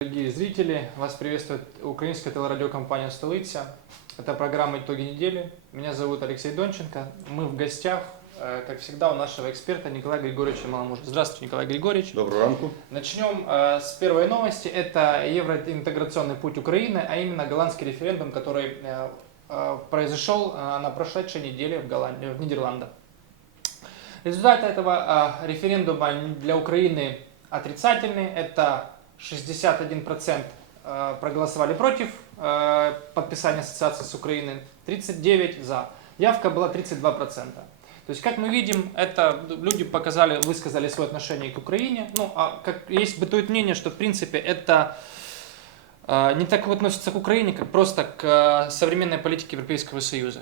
Дорогие зрители, вас приветствует украинская телерадиокомпания «Столица». Это программа «Итоги недели». Меня зовут Алексей Донченко. Мы в гостях, э, как всегда, у нашего эксперта Николая Григорьевича Маламужа. Здравствуйте, Николай Григорьевич. Доброго ранку. Начнем э, с первой новости. Это евроинтеграционный путь Украины, а именно голландский референдум, который э, произошел на прошедшей неделе в, Голландии, в Нидерландах. Результаты этого референдума для Украины отрицательный. Это 61% э, проголосовали против э, подписания ассоциации с Украиной, 39% за. Явка была 32%. То есть, как мы видим, это люди показали, высказали свое отношение к Украине. Ну, а как есть бытует мнение, что в принципе это э, не так относится к Украине, как просто к современной политике Европейского Союза.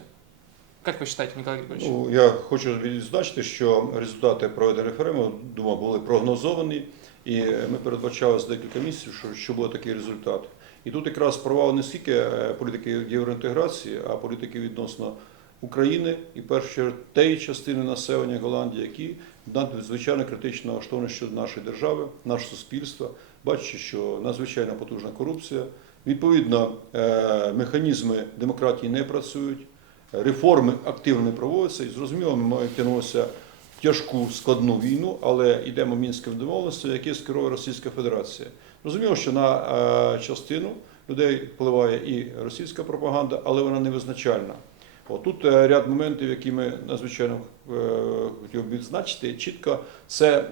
Как ви вважаєте, Николай Григорьевич? Ну, я хочу відзначити, що результати проведення референдуму думаю, були прогнозовані, і ми передбачали за декілька місяців, що, що буде такий результат. І тут якраз провал не стільки е, політики євроінтеграції, а політики відносно України і чергу тієї частини населення Голландії, які надзвичайно критично налаштовані щодо нашої держави, нашого суспільства, бачачи, що надзвичайно потужна корупція. Відповідно, е, механізми демократії не працюють. Реформи активно не проводяться, і зрозуміло, ми маємо тягнутися тяжку складну війну, але йдемо мінським домовленостям, яке скерує Російська Федерація. Зрозуміло, що на е, частину людей впливає і російська пропаганда, але вона не визначальна. От тут е, ряд моментів, які ми надзвичайно е, хотів би відзначити, чітко це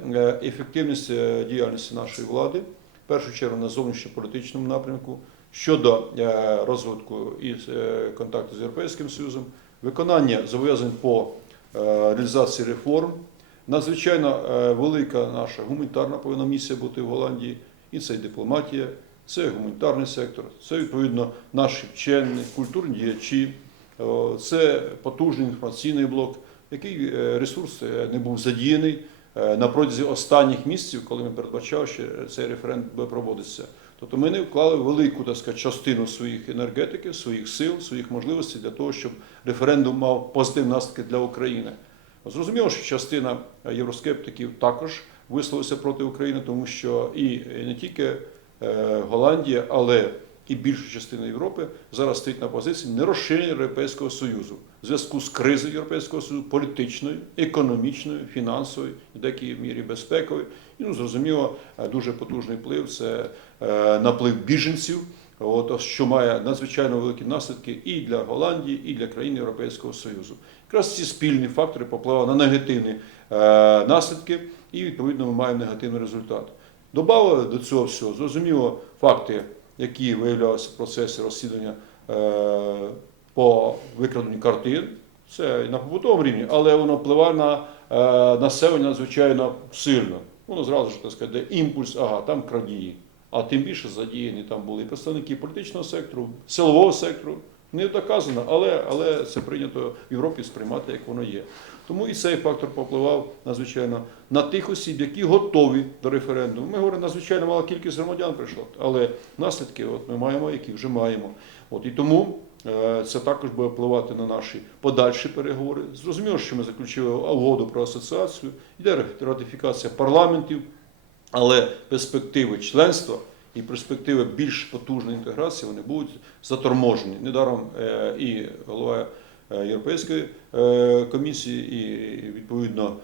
ефективність діяльності нашої влади, в першу чергу на зовнішньополітичному напрямку, щодо е, розвитку і е, контакту з Європейським Союзом, виконання зобов'язань по е, реалізації реформ. Надзвичайно велика наша гуманітарна повинна місія бути в Голландії, і це і дипломатія, це гуманітарний сектор, це відповідно наші вчені, культурні діячі, це потужний інформаційний блок, який ресурс не був задіяний на протязі останніх місяців, коли ми передбачали, що цей референдум буде проводитися. Тобто ми не вклали велику так сказати, частину своїх енергетики, своїх сил, своїх можливостей для того, щоб референдум мав позитивні наслідки для України. Зрозуміло, що частина євроскептиків також висловилася проти України, тому що і не тільки е, Голландія, але і більша частина Європи зараз стоїть на позиції нерозширення Європейського Союзу в зв'язку з кризою Європейського Союзу, політичною, економічною, фінансовою, в деякій мірі безпековою. І ну, зрозуміло, е, дуже потужний вплив це е, наплив біженців. От, що має надзвичайно великі наслідки і для Голландії, і для країн Європейського Союзу. Якраз ці спільні фактори попливали на негативні е, наслідки, і відповідно ми маємо негативний результат. Добавили до цього всього, зрозуміло, факти, які виявлялися в процесі розслідування е, по викраденню картин. Це і на побутовому рівні, але воно впливає на е, населення надзвичайно сильно. Воно зразу ж так сказати, де імпульс, ага, там крадії. А тим більше задіяні там були представники політичного сектору, силового сектору. Не доказано, але, але це прийнято в Європі сприймати, як воно є. Тому і цей фактор попливав надзвичайно на тих осіб, які готові до референдуму. Ми говоримо, надзвичайно мала кількість громадян прийшла, але наслідки от ми маємо, які вже маємо. От і тому е, це також буде впливати на наші подальші переговори. Зрозуміло, що ми заключили угоду про асоціацію, йде ратифікація парламентів, але перспективи членства і перспективи більш потужної інтеграції вони будуть заторможені. Недаром е, і голова е, Європейської е, комісії, і відповідно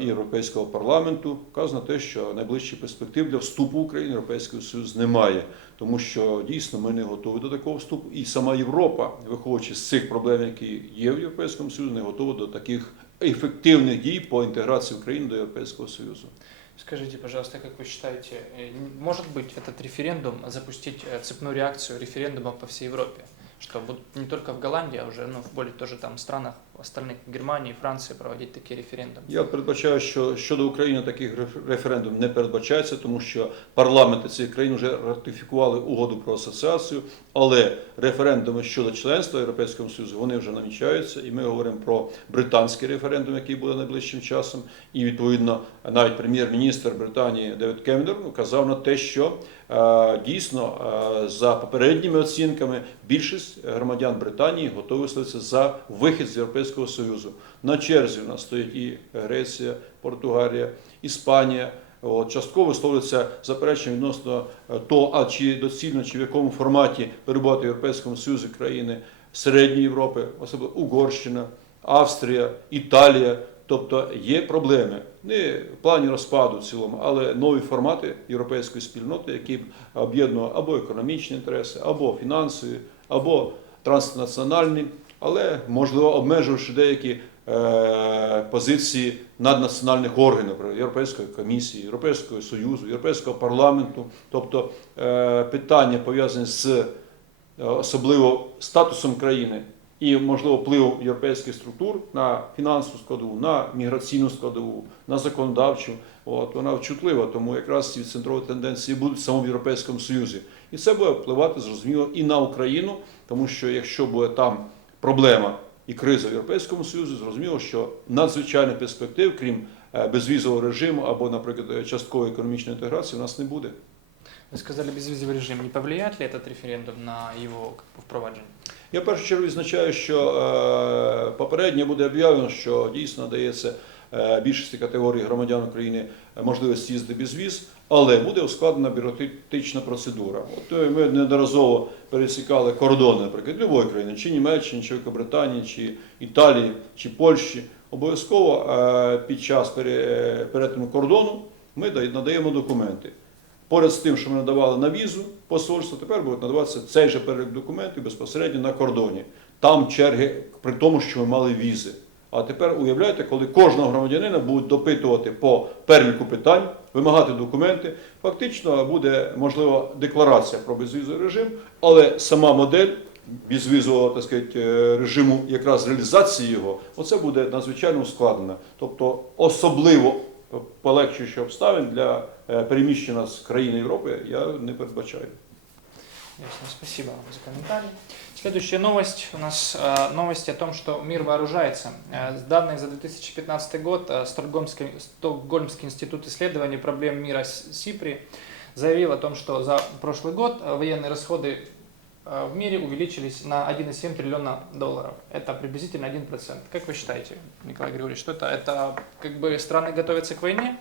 Європейського парламенту вказано те, що найближчих перспектив для вступу України в Європейський Союз немає, тому що дійсно ми не готові до такого вступу, і сама Європа, виходячи з цих проблем, які є в Європейському Союзі, не готова до таких ефективних дій по інтеграції України до Європейського Союзу. Скажите, пожалуйста, как вы считаете, э, может быть этот референдум запустить э, цепную реакцию референдума по всей Европе? Что будут не только в Голландии, а уже ну, в более тоже там странах остальных, Германии, Франции проводить такие референдумы? Я передбачаю, що щодо України таких реф- референдумів не передбачається, тому що парламенти цих країн вже ратифікували угоду про асоціацію, але референдуми щодо членства Європейського Союзу вони вже намічаються, і ми говоримо про британський референдум, який буде найближчим часом. І відповідно навіть прем'єр-міністр Британії Девід Кемерон казав на те, що дійсно е, за попередніми оцінками більшість громадян Британії готові висловитися за вихід з Європейського Союзу. На черзі у нас стоїть і Греція, Португалія, Іспанія, От, частково висловлюється заперечення відносно е, того, а чи доцільно, чи в якому форматі перебувати в Європейському Союзі країни Середньої Європи, особливо Угорщина, Австрія, Італія. Тобто є проблеми не в плані розпаду в цілому, але нові формати європейської спільноти, які б об'єднували або економічні інтереси, або фінансові, або транснаціональні, але можливо обмежуючи деякі е, позиції наднаціональних органів, Європейської комісії, Європейського Союзу, Європейського парламенту, тобто е, питання пов'язані з е, особливо статусом країни і можливо впливом європейських структур на фінансову складову, на міграційну складову, на законодавчу. От вона чутлива, тому якраз ці центрові тенденції будуть в самому Європейському Союзі. І це буде впливати зрозуміло і на Україну, тому що якщо буде там проблема і криза в Європейському Союзі, зрозуміло, що надзвичайних перспектив, крім е, безвізового режиму або, наприклад, часткової економічної інтеграції, у нас не буде. Вы сказали безвизовый режим. Не повлияет ли этот референдум на его как бы, впроваджение? Я в першу чергу відзначаю, що е, попередньо буде об'явлено, що дійсно надається е, більшості категорій громадян України можливість їздити без віз, але буде ускладнена бюрократична процедура. От е, ми неодноразово пересікали кордони, наприклад, любої країни, чи Німеччини, чи Великобританії, чи Італії, чи Польщі. Обов'язково е, під час пере- перетину кордону ми дай- надаємо документи. Поряд з тим, що ми надавали на візу посольство, тепер буде надаватися цей же перелік документів безпосередньо на кордоні. Там черги при тому, що ми мали візи. А тепер уявляєте, коли кожного громадянина будуть допитувати по переліку питань, вимагати документи, фактично буде можливо декларація про безвізовий режим, але сама модель безвізового так сказати, е, режиму, якраз реалізації його, оце буде надзвичайно ускладнено. Тобто особливо полегшуючи обставин для е, переміщення з країни Європи я не передбачаю. Ясно, спасибо вам за комментарий. Следующая новость. У нас э, новости о том, что мир вооружается. Э, данные за 2015 год э, Стокгольмский, Стокгольмский институт исследований проблем мира С- СИПРИ заявил о том, что за прошлый год э, военные расходы э, в мире увеличились на 1,7 триллиона долларов. Это приблизительно 1%. Как вы считаете, Николай Григорьевич, что это? Это как бы страны готовятся к войне?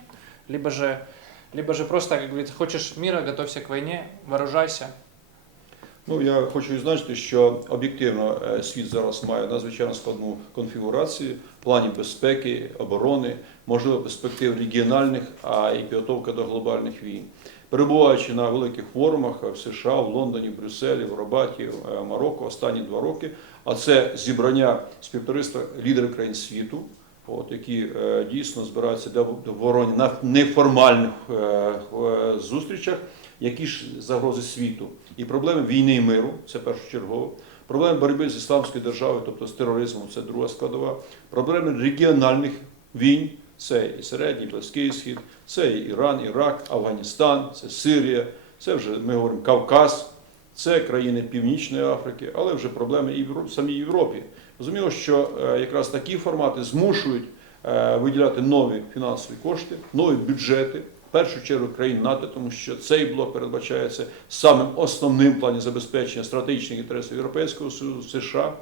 Либо же, либо же просто, как говорится, хочешь мира, готовься к войне, вооружайся. Ну, я хочу відзначити, що об'єктивно е, світ зараз має надзвичайно складну конфігурацію в плані безпеки, оборони, можливо, перспектив регіональних, а і підготовка до глобальних війн. Перебуваючи на великих форумах в США, в Лондоні, Брюсселі, в Робаті, в Марокко останні два роки, а це зібрання співтовариства лідерів країн світу, от, які е, дійсно збираються для оборони на неформальних е, е, зустрічах, які ж загрози світу. І проблеми війни і миру це першочергово. Проблеми боротьби з ісламською державою, тобто з тероризмом, це друга складова. Проблеми регіональних війн, це і середній, близький схід, це і Іран, Ірак, Афганістан, це Сирія, це вже ми говоримо Кавказ, це країни Північної Африки, але вже проблеми і в самій Європі. Розуміло, що е, якраз такі формати змушують е, виділяти нові фінансові кошти, нові бюджети. В першу чергу країн НАТО, тому що цей блок передбачається самим основним в плані забезпечення стратегічних інтересів Європейського Союзу, США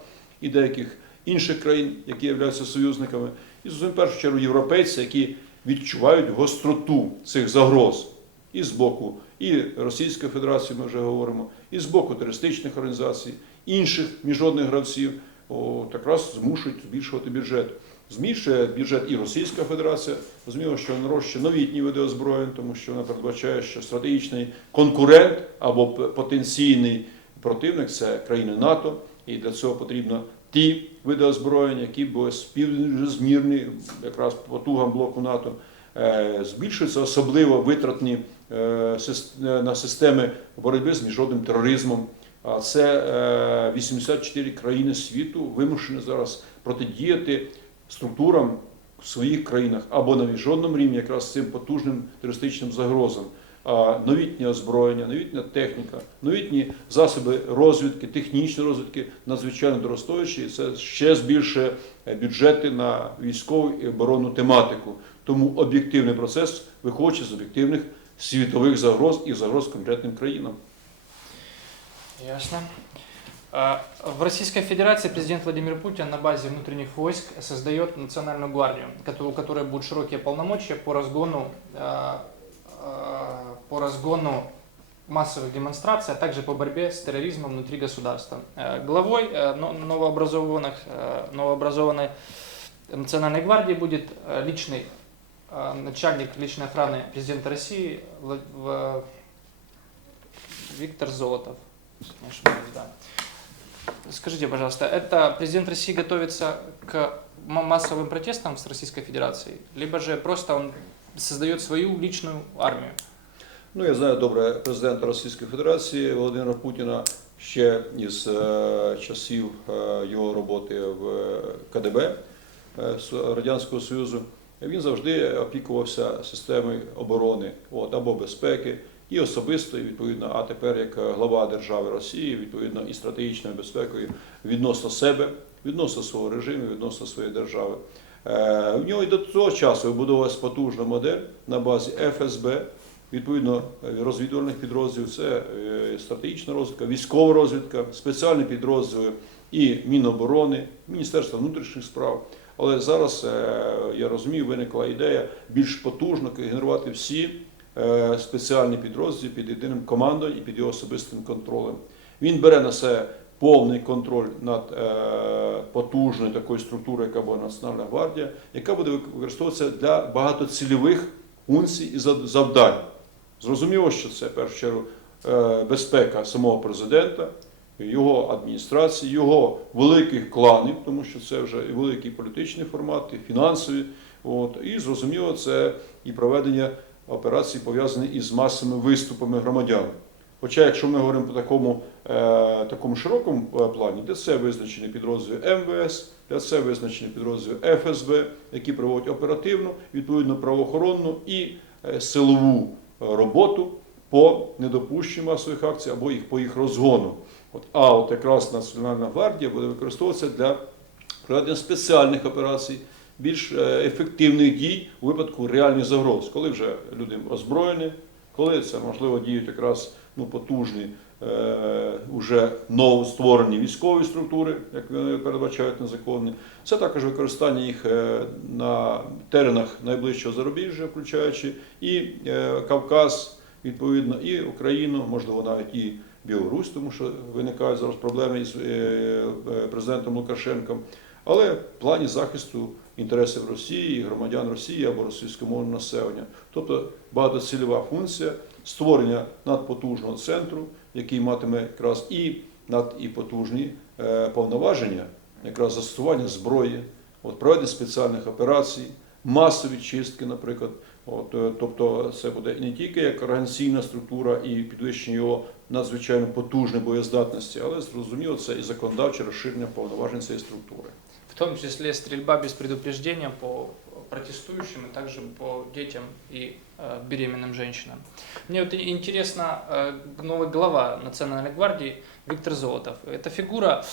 і деяких інших країн, які являються союзниками, і в першу чергу європейці, які відчувають гостроту цих загроз і з боку і Російської Федерації, ми вже говоримо, і з боку терористичних організацій, інших міжнародних гравців, о, якраз змушують збільшувати бюджет. Зміщує бюджет і Російська Федерація. Зрозуміло, що нарощує новітні види озброєнь, тому що вона передбачає, що стратегічний конкурент або потенційний противник це країни НАТО, і для цього потрібно ті види озброєння, які були співзмірні якраз потугам блоку НАТО. Е, Збільшуються особливо витратні е, е, на системи боротьби з міжнародним тероризмом. А це е, 84 країни світу вимушені зараз протидіяти структурам в своїх країнах або на міжнародному рівні якраз цим потужним терористичним загрозам. Новітнє озброєння, новітня техніка, новітні засоби розвідки, технічні розвідки надзвичайно доростуючі, і це ще збільшує бюджети на військову і оборонну тематику. Тому об'єктивний процес виходить з об'єктивних світових загроз і загроз конкретним країнам. Ясно. В Российской Федерации президент Владимир Путин на базе внутренних войск создает национальную гвардию, у которой будут широкие полномочия по разгону по разгону массовых демонстраций, а также по борьбе с терроризмом внутри государства. Э, Главой э, но- новообразованных, э, новообразованной Национальной гвардии будет личный начальник личной охраны президента России Виктор Золотов. Скажите, пожалуйста, это президент России готовится к массовым протестам с Российской Федерацией, либо же просто он создает свою личную армию? Ну, я знаю добре президента Російської Федерації Володимира Путіна ще із е, часів е, його роботи в КДБ е, Радянського Союзу. Він завжди опікувався системою оборони от, або безпеки і особисто, і відповідно, а тепер як глава держави Росії, відповідно, і стратегічною безпекою відносно себе, відносно свого режиму, відносно своєї держави. В нього і до того часу вибудовувалась потужна модель на базі ФСБ, відповідно е, розвідувальних підрозділів, це е, стратегічна розвідка, військова розвідка, спеціальні підрозділи і Міноборони, Міністерство внутрішніх справ. Але зараз е, я розумію, виникла ідея більш потужно генерувати всі спеціальні підрозділи під єдиним командою і під його особистим контролем. Він бере на себе повний контроль над потужною такою структурою, яка була Національна гвардія, яка буде використовуватися для багатоцільових функцій і завдань. Зрозуміло, що це в першу чергу е, безпека самого президента, його адміністрації, його великих кланів, тому що це вже і великий політичний формат, і фінансові. От, і зрозуміло, це і проведення операцій пов'язані із масовими виступами громадян. Хоча, якщо ми говоримо по такому, е, такому широкому е, плані, де це визначені підрозділи МВС, для це визначені підрозділи ФСБ, які проводять оперативну, відповідно правоохоронну і е, силову роботу по недопущенню масових акцій або їх по їх розгону. От, а от якраз Національна гвардія буде використовуватися для проведення спеціальних операцій, більш е, ефективних дій у випадку реальних загроз, коли вже люди озброєні, коли це можливо діють якраз ну, потужні уже новостворені військові структури, як вони передбачають незаконні. Це також використання їх е, на теренах найближчого зарубіжжя, включаючи і е, Кавказ, відповідно, і Україну, можливо, навіть і Білорусь, тому що виникають зараз проблеми із е, е, президентом Лукашенком. Але в плані захисту інтересів Росії, громадян Росії або російськомовного населення. Тобто багатоцільова функція створення надпотужного центру, який матиме якраз і над і потужні е, повноваження, якраз застосування зброї, от, проведення спеціальних операцій, масові чистки, наприклад. От, е, тобто це буде не тільки як організаційна структура і підвищення його надзвичайно потужної боєздатності, але зрозуміло, це і законодавче розширення повноважень цієї структури. В том числе стрельба без предупреждения по протестующим и также по детям и э, беременным женщинам. Мне вот интересно, э, новый глава Национальной гвардии Виктор Золотов. Это фигура,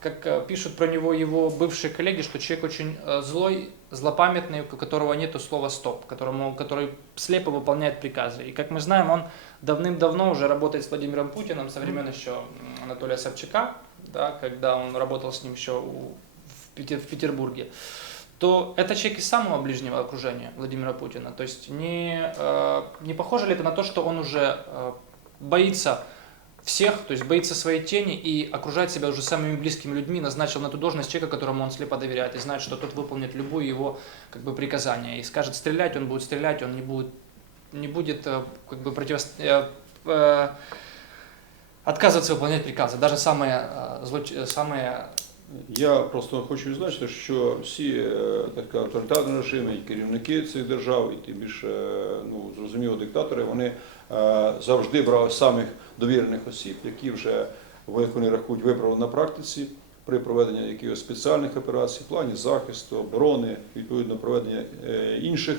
как э, пишут про него его бывшие коллеги, что человек очень э, злой, злопамятный, у которого нету слова «стоп», которому, который слепо выполняет приказы. И как мы знаем, он давным-давно уже работает с Владимиром Путиным со времен еще Анатолия Собчака, да, когда он работал с ним еще у- в, Пете- в Петербурге, то это человек из самого ближнего окружения Владимира Путина. То есть не, э, не похоже ли это на то, что он уже э, боится всех, то есть боится своей тени и окружает себя уже самыми близкими людьми, назначил на ту должность человека, которому он слепо доверяет и знает, что тот выполнит любое его как бы, приказание. И скажет стрелять, он будет стрелять, он не будет, не будет э, как бы противостоять отказываться выполнять приказы, даже самые, самые Я просто хочу відзначити, що всі е, так авторитарні режими і керівники цих держав, і тим більше е, ну, зрозуміло диктатори, вони е, завжди брали самих довірених осіб, які вже вони рахують виправили на практиці при проведенні якихось спеціальних операцій, в плані захисту, оборони, відповідно проведення інших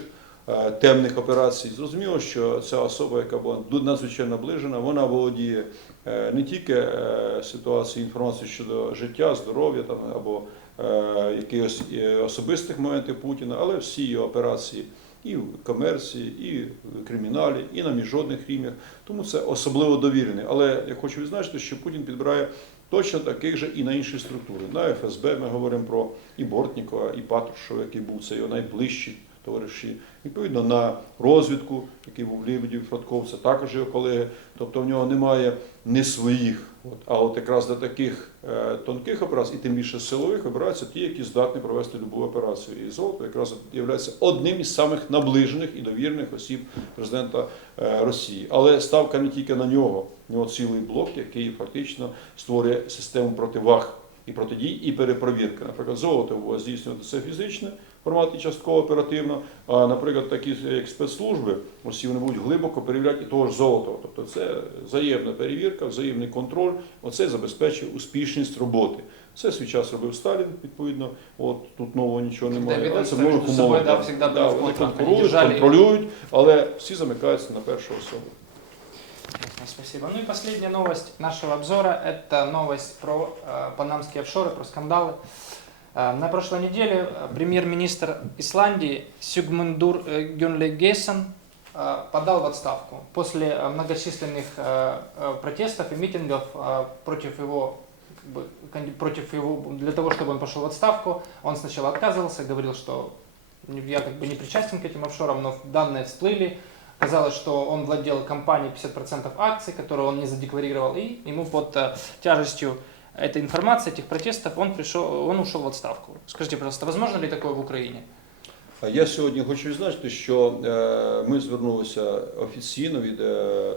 темних операцій. Зрозуміло, що ця особа, яка була надзвичайно наближена, вона володіє е, не тільки е, ситуацією інформації щодо життя, здоров'я там або е, якихось е, особистих моментів Путіна, але всі його операції і в комерції, і в криміналі, і на міжнародних рівнях. Тому це особливо довірений. Але я хочу відзначити, що Путін підбирає точно таких же і на інші структури. На ФСБ ми говоримо про і Бортнікова, і Патрушева, який був це його найближчий. Товариші. Відповідно на розвідку, який був Лебедів, Франков, це також його колеги. Тобто в нього немає не своїх. От. А от якраз для таких е, тонких операцій, і тим більше силових, обираються ті, які здатні провести любу операцію. І золото якраз є одним із самих наближених і довірних осіб президента е, Росії. Але ставка не тільки на нього, у нього цілий блок, який фактично створює систему противаг і протидій, і перепровірки. Наприклад, золото буде здійснюватися фізично в форматі частково оперативно. А, наприклад, такі як спецслужби, усі вони будуть глибоко перевіряти і того ж золотого. Тобто це взаємна перевірка, взаємний контроль. Оце забезпечує успішність роботи. Це свій час робив Сталін, відповідно. От тут нового нічого Когда немає. видали, Це в так нових между собой, умовах. да, да. всегда Да, были в вони контрах, они конкурують, держали. контролюють, але всі замикаються на першу особу. Ясно, Спасибо. Ну и последняя новость нашего обзора – это новость про э, панамские офшоры, про скандалы. Э, на прошлой неделе э, премьер-министр Исландии Сюгмундур э, Гюнлегейсон э, подал в отставку после многочисленных протестов и митингов против его против его, для того, чтобы он пошел в отставку, он сначала отказывался, говорил, что я как бы не причастен к этим офшорам, но данные всплыли, Казалось, что он владел компанией 50% акций, которые он не задекларировал, и ему под тяжестью этой информации, этих протестов, он, пришел, он ушел в отставку. Скажите, пожалуйста, возможно ли такое в Украине? Я сьогодні хочу відзначити, що е, ми звернулися офіційно від е,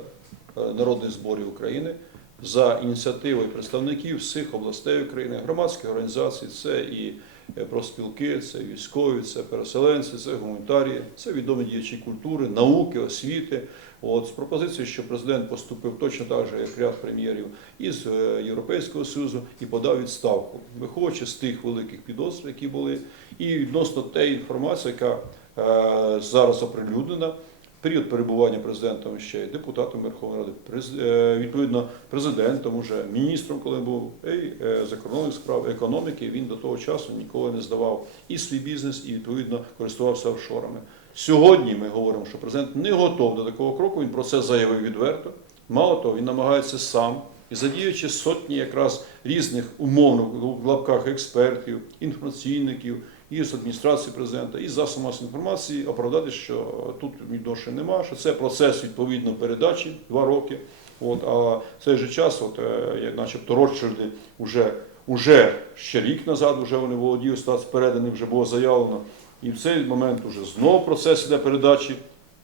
народних зборів України за ініціативою представників всіх областей України, громадських організацій, це і е, профспілки, це військові, це переселенці, це гуманітарії, це відомі діячі культури, науки, освіти. От з пропозицією, що президент поступив точно так же, як ряд прем'єрів із е, Європейського Союзу і подав відставку, виходячи з тих великих підозр, які були, і відносно тієї інформації, яка е, зараз оприлюднена. Період перебування президентом ще депутатом Верховної Ради, е, відповідно президентом, уже міністром, коли був і е, закордонних справ економіки, він до того часу ніколи не здавав і свій бізнес, і відповідно користувався офшорами. Сьогодні ми говоримо, що президент не готов до такого кроку. Він про це заявив відверто. Мало того, він намагається сам і задіючи сотні якраз різних умовно в лапках експертів, інформаційників, і з адміністрації президента, і з засобів масової інформації оправдати, що тут відношень нема, що це процес відповідно передачі два роки. От, а цей же час, от, е, начебто Ротшильди вже, уже ще рік назад вже вони володіють, статус переданий, вже було заявлено. І в цей момент вже знову процес іде передачі,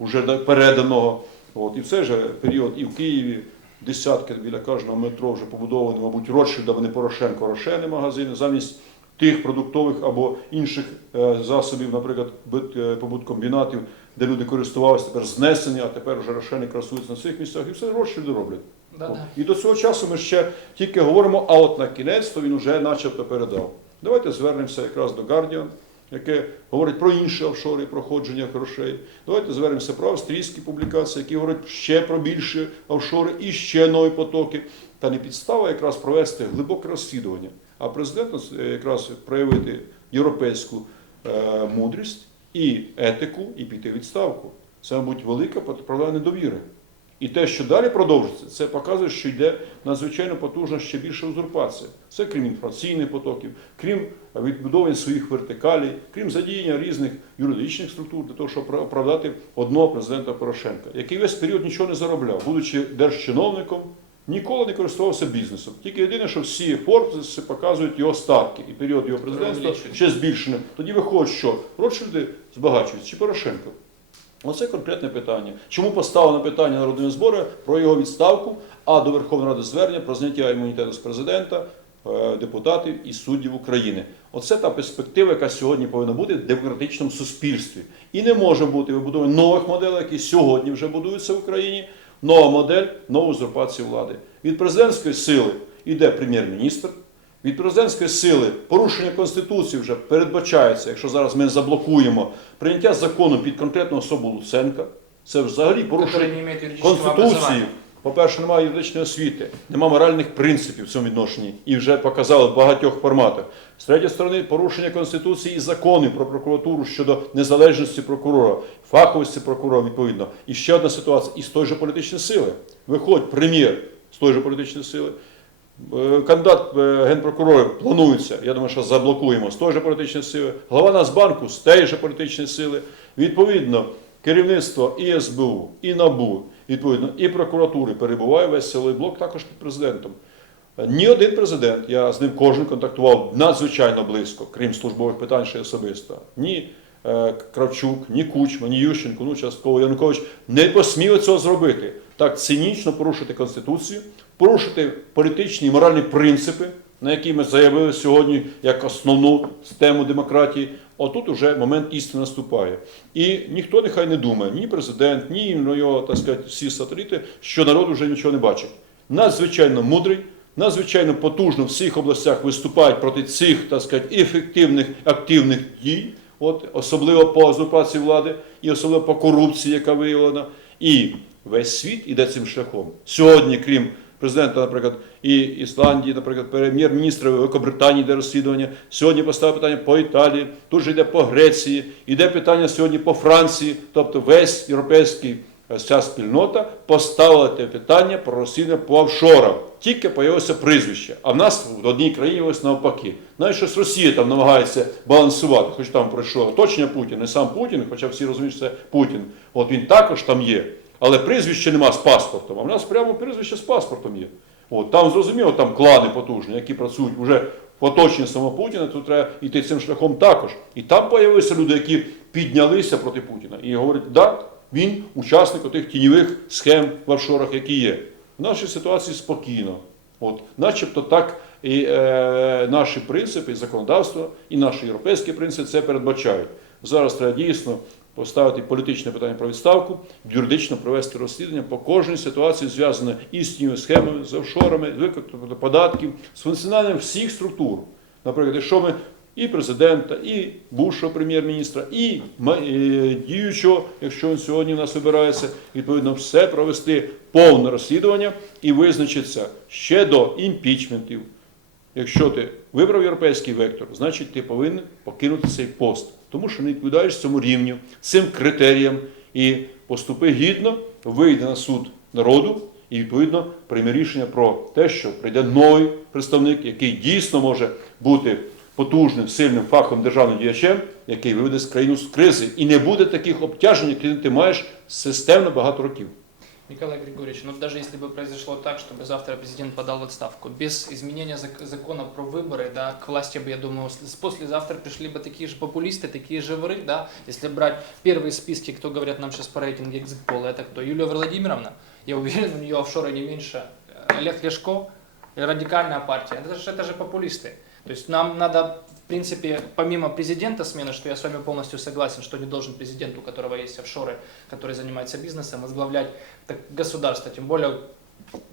вже переданого. От, і в цей же період і в Києві десятки біля кожного метро вже побудовані, мабуть, Ротшильдами, не Порошенко, Рошени магазини, замість тих продуктових або інших е, засобів, наприклад, е, побуткомбінатів, де люди користувалися, тепер знесені, а тепер вже Рошени красуються на цих місцях, і все Ротшильди роблять. Да -да. І до цього часу ми ще тільки говоримо, а от на кінець то він вже начебто передав. Давайте звернемося якраз до Guardian, яке говорить про інші офшори, про ходження грошей. Давайте звернемося про австрійські публікації, які говорять ще про більші офшори і ще нові потоки. Та не підстава якраз провести глибоке розслідування, а президенту е, якраз проявити європейську е, мудрість і етику, і піти відставку. Це, мабуть, велика проблема недовіри. І те, що далі продовжиться, це показує, що йде надзвичайно потужна ще більша узурпація. Це крім інформаційних потоків, крім відбудови своїх вертикалей, крім задіяння різних юридичних структур для того, щоб оправдати одного президента Порошенка, який весь період нічого не заробляв, будучи держчиновником, ніколи не користувався бізнесом. Тільки єдине, що всі Форбси показують його статки, і період його президентства ще збільшений. Тоді виходить, що Ротшильди збагачують чи Порошенко. Оце конкретне питання. Чому поставлено питання народної збори про його відставку, а до Верховної Ради звернення про зняття імунітету з президента, е, депутатів і суддів України? Оце та перспектива, яка сьогодні повинна бути в демократичному суспільстві. І не може бути вибудовано нових моделей, які сьогодні вже будуються в Україні. Нова модель нової узурпації влади. Від президентської сили йде прем'єр-міністр. Від президентської сили порушення Конституції вже передбачається, якщо зараз ми заблокуємо прийняття закону під конкретну особу Луценка. Це взагалі порушення Конституції. По-перше, немає юридичної освіти, немає моральних принципів в цьому відношенні і вже показали в багатьох форматах. З третьої сторони, порушення Конституції і законів про прокуратуру щодо незалежності прокурора, фаховості прокурора відповідно. І ще одна ситуація із тої же політичної сили. Виходить прем'єр з тої же політичної сили. Е, Кандидат е, генпрокурорів планується, я думаю, що заблокуємо з тої ж політичної сили. Голова Нацбанку з тієї ж політичної сили. Відповідно, керівництво і СБУ, і НАБУ, відповідно, і прокуратури перебуває весь силовий блок також під президентом. Ні один президент, я з ним кожен контактував надзвичайно близько, крім службових питань ще особисто. Ні е, Кравчук, ні Кучма, ні Ющенко, ну частково Янукович не посміли цього зробити. Так цинічно порушити Конституцію, порушити політичні і моральні принципи, на які ми заявили сьогодні як основну тему демократії. Отут уже момент істини наступає. І ніхто нехай не думає, ні президент, ні його, так сказати, всі сателіти, що народ вже нічого не бачить. Надзвичайно мудрий, надзвичайно потужно в всіх областях виступають проти цих, так сказати, ефективних активних дій, от, особливо по узурпації влади і особливо по корупції, яка виявлена. І весь світ іде цим шляхом. Сьогодні, крім президента, наприклад, і Ісландії, наприклад, прем'єр-міністра Великобританії йде розслідування. Сьогодні поставив питання по Італії, тут же йде по Греції, йде питання сьогодні по Франції, тобто весь європейський е, вся спільнота поставила те питання про розслідування по офшорам. Тільки появилося прізвище. А в нас в одній країні ось навпаки. Навіть щось Росія там намагається балансувати, хоч там пройшло оточення Путіна, не сам Путін, хоча всі розуміють, що це Путін. От він також там є. Але прізвища нема з паспортом. А в нас прямо прізвище з паспортом є. От, там зрозуміло, там клани потужні, які працюють вже в оточенні самого Путіна, тут треба йти цим шляхом також. І там з'явилися люди, які піднялися проти Путіна. І говорять, да, він учасник тих тіньових схем в офшорах, які є. В нашій ситуації спокійно. От, начебто так і е, наші принципи, і законодавство, і наші європейські принципи це передбачають. Зараз треба дійсно поставити політичне питання про відставку, юридично провести розслідування по кожній ситуації, зв'язаної із тією схемами, з офшорами, з викликом податків, з функціонуванням всіх структур. Наприклад, якщо ми і президента, і бувшого прем'єр-міністра, і е, діючого, якщо він сьогодні у нас вибирається, відповідно все провести повне розслідування і визначиться ще до імпічментів. Якщо ти вибрав європейський вектор, значить ти повинен покинути цей пост, тому що не відповідаєш цьому рівню, цим критеріям і поступи гідно, вийде на суд народу і відповідно прийме рішення про те, що прийде новий представник, який дійсно може бути потужним, сильним фахом державним діячем, який виведе з країну з кризи, і не буде таких обтяжень, які ти маєш системно багато років. Николай Григорьевич, ну даже если бы произошло так, чтобы завтра президент подал в отставку, без изменения зак- закона про выборы, да, к власти бы, я думаю, послезавтра пришли бы такие же популисты, такие же воры, да, если брать первые списки, кто говорят нам сейчас по рейтингу экзитпола, это кто? Юлия Владимировна, я уверен, у нее офшоры не меньше. Олег Ляшко, радикальная партия, это же, это же популисты. То есть нам надо, в принципе, помимо президента смены, что я с вами полностью согласен, что не должен президент, у которого есть офшоры, который занимается бизнесом, возглавлять так- государство, тем более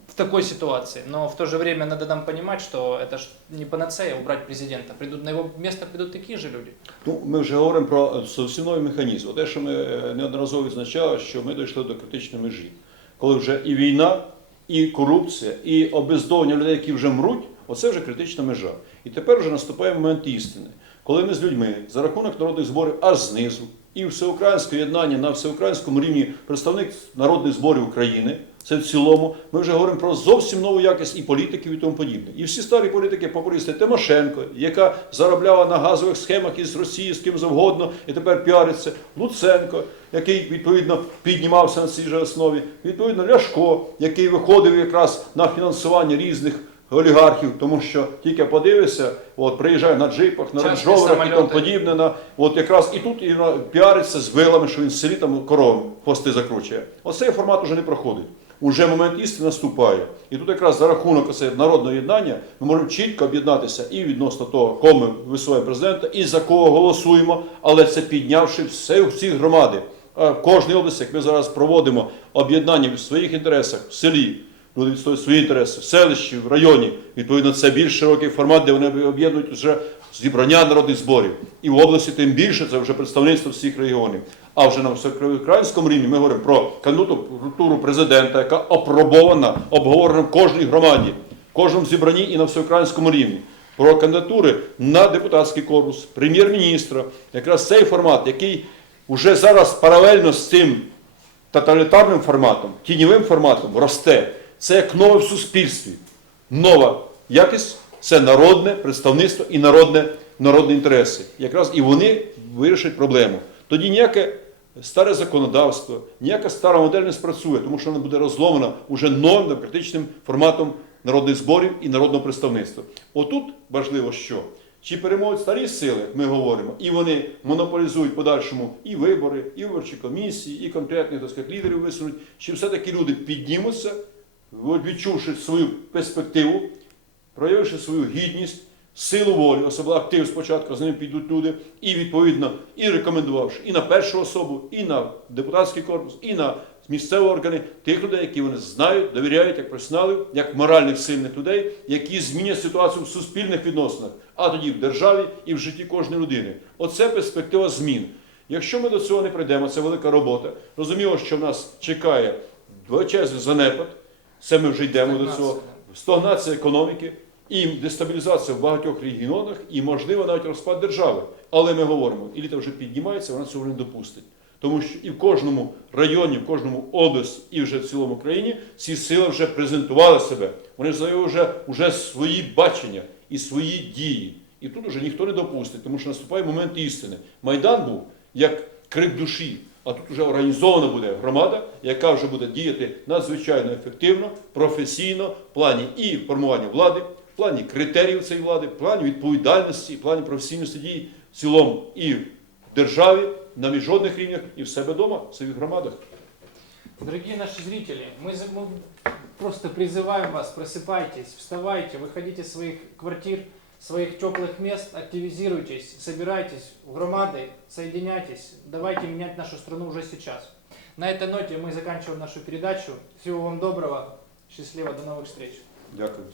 в такой ситуации. Но в то же время надо нам понимать, что это ж не панацея убрать президента. Придут, на его место придут такие же люди. Ну, ми вже говоримо про зовсім новий механізм. Те, що ми е, неодноразово відзначали, що ми дійшли до критичної межі, коли вже і війна, і корупція, і обездовлення людей, які вже мруть, оце вже критична межа. І тепер вже наступає момент істини, коли ми з людьми за рахунок народних зборів аж знизу, і всеукраїнське єднання на всеукраїнському рівні представник народних зборів України. Це в цілому. Ми вже говоримо про зовсім нову якість і політиків і тому подібне. І всі старі політики, популісти Тимошенко, яка заробляла на газових схемах із Росії, з ким завгодно, і тепер піариться. Луценко, який відповідно піднімався на цій же основі. Відповідно, Ляшко, який виходив якраз на фінансування різних олігархів, тому що тільки подивишся, от приїжджає на джипах, на Частні і тому подібне. На, от якраз і тут і на, піариться з вилами, що він в селі там коров хвости закручує. Оцей формат уже не проходить. Уже момент істини наступає. І тут якраз за рахунок народного єднання ми можемо чітко об'єднатися і відносно того, кого ми висуваємо президента, і за кого голосуємо, але це піднявши все, всі громади. А в кожній області, як ми зараз проводимо об'єднання в своїх інтересах в селі, люди відстоюють свої інтереси, в селищі, в районі. Відповідно, це більш широкий формат, де вони об'єднують вже зібрання народних зборів. І в області тим більше це вже представництво всіх регіонів. А вже на всеукраїнському рівні ми говоримо про кандидатуру президента, яка опробована, обговорена в кожній громаді, в кожному зібранні і на всеукраїнському рівні. Про кандидатури на депутатський корпус, прем'єр-міністра, якраз цей формат, який вже зараз паралельно з цим тоталітарним форматом, тіньовим форматом росте. Це як нове в суспільстві. Нова якість це народне представництво і народне, народні інтереси. Якраз і вони вирішать проблему. Тоді ніяке старе законодавство, ніяка стара модель не спрацює, тому що вона буде розломана уже новим демократичним форматом народних зборів і народного представництва. Отут важливо, що чи переможуть старі сили, ми говоримо, і вони монополізують подальшому і вибори, і виборчі комісії, і конкретних сказати, лідерів висунуть, чи все-таки люди піднімуться, відчувши свою перспективу, проявивши свою гідність, силу волі, особливо актив спочатку, з ними підуть люди, і відповідно і рекомендувавши і на першу особу, і на депутатський корпус, і на місцеві органи тих людей, які вони знають, довіряють як професіоналів, як моральних сильних людей, які змінять ситуацію в суспільних відносинах, а тоді в державі і в житті кожної людини. Оце перспектива змін. Якщо ми до цього не прийдемо, це велика робота. Розуміло, що нас чекає величезний занепад. Це ми вже йдемо до цього стагнація економіки і дестабілізація в багатьох регіонах, і можливо навіть розпад держави. Але ми говоримо, еліта вже піднімається, вона цього не допустить. Тому що і в кожному районі, в кожному області, і вже в цілому країні ці сили вже презентували себе. Вони заявили вже, вже свої бачення і свої дії. І тут вже ніхто не допустить, тому що наступає момент істини. Майдан був як крик душі А тут вже організована буде громада, яка вже буде діяти надзвичайно ефективно, професійно, в плані і формування влади, в плані критеріїв цієї влади, в плані відповідальності, в плані професійності дій в цілому і в державі, на міжнародних рівнях, і в себе вдома, в своїх громадах. Дорогие наши зрители, мы, за- мы просто призываем вас, просыпайтесь, вставайте, выходите из своих квартир, своих теплых мест, активизируйтесь, собирайтесь в громады, соединяйтесь, давайте менять нашу страну уже сейчас. На этой ноте мы заканчиваем нашу передачу. Всего вам доброго, счастливо, до новых встреч. Дякую.